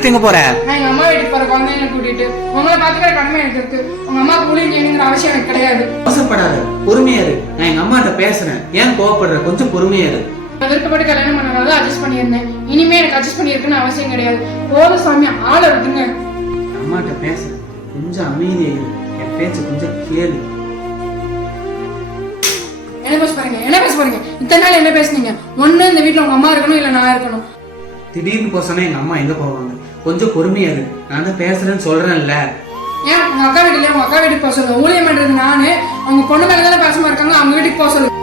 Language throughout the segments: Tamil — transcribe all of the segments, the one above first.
எடுத்து எங்க போற? நான் எங்க அம்மா வீட்டுக்கு போற குழந்தைங்க கூட்டிட்டு உங்களை பாத்துக்கிற கடமை எனக்கு இருக்கு. உங்க அம்மா கூலி செய்யணுங்கிற அவசியம் எனக்கு கிடையாது. அவசரப்படாத, பொறுமையா இரு. நான் எங்க அம்மாட்ட பேசுறேன். ஏன் கோவப்படுற? கொஞ்சம் பொறுமையா இரு. விருப்பப்பட்டு கல்யாணம் பண்ணனால அட்ஜஸ்ட் பண்ணியிருந்தேன். இனிமே எனக்கு அட்ஜஸ்ட் பண்ணியிருக்குன்னு அவசியம் கிடையாது. போதும் சாமி, ஆளை விட்டுங்க. அம்மாட்ட பேசுறேன், கொஞ்சம் அமைதியா இரு. என் பேச்சு கொஞ்சம் கேளு. என்ன பேச போறீங்க? இத்தனை நாள் என்ன பேசுனீங்க? ஒண்ணு இந்த வீட்டுல உங்க அம்மா இருக்கணும், இல்ல நான் இருக்கணும். திடீர்னு போக சொன்னா எங்க அம்மா எங்க போவாங்க? கொஞ்சம் பொறுமையா இரு. நான் தான் பேசுறேன்னு சொல்றேன்ல. ஏன் உங்க அக்கா வீட்டுல உங்க அக்கா வீட்டுக்கு போக சொல்லுங்க. ஊழியம் பண்றது நானு. அவங்க பொண்ணு மேலதானே பேசாம இருக்காங்க. அவங்க வீட்டுக்கு போக சொல்லுங்க.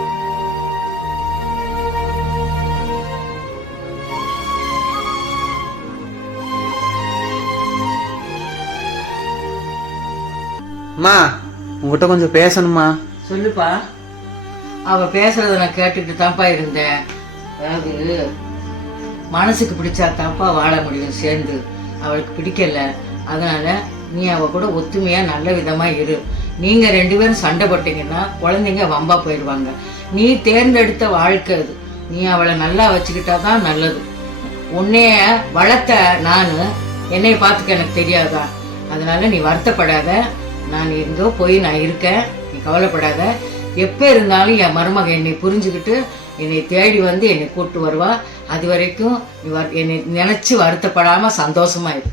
அம்மா, உங்ககிட்ட கொஞ்சம் பேசணுமா? சொல்லுப்பா. அவ பேசுறத நான் கேட்டுட்டு தான்ப்பா இருந்தேன். அதாவது மனசுக்கு பிடிச்சா தான்ப்பா வாழ முடியும் சேர்ந்து. அவளுக்கு பிடிக்கல, அதனால நீ அவ கூட ஒத்துமையா நல்ல விதமா இரு. நீங்க 2 பேரும் சண்டை போட்டீங்கன்னா குழந்தைங்க வம்பா போயிடுவாங்க. நீ தேர்ந்தெடுத்த வாழ்க்கை அது. நீ அவளை நல்லா வச்சுக்கிட்டாதான் நல்லது. உன்னைய வளர்த்த நான் என்னைய பார்த்துக்க எனக்கு தெரியாதா? அதனால நீ வருத்தப்படாத. நான் எங்கோ போய் நான் இருக்கேன், நீ கவலைப்படாத. எப்போ இருந்தாலும் என் மருமக என்னை புரிஞ்சுக்கிட்டு என்னை தேடி வந்து என்னை கூப்பிட்டு வருவா. அது வரைக்கும் நீ என்னை நினைச்சு வருத்தப்படாம சந்தோஷமா இரு.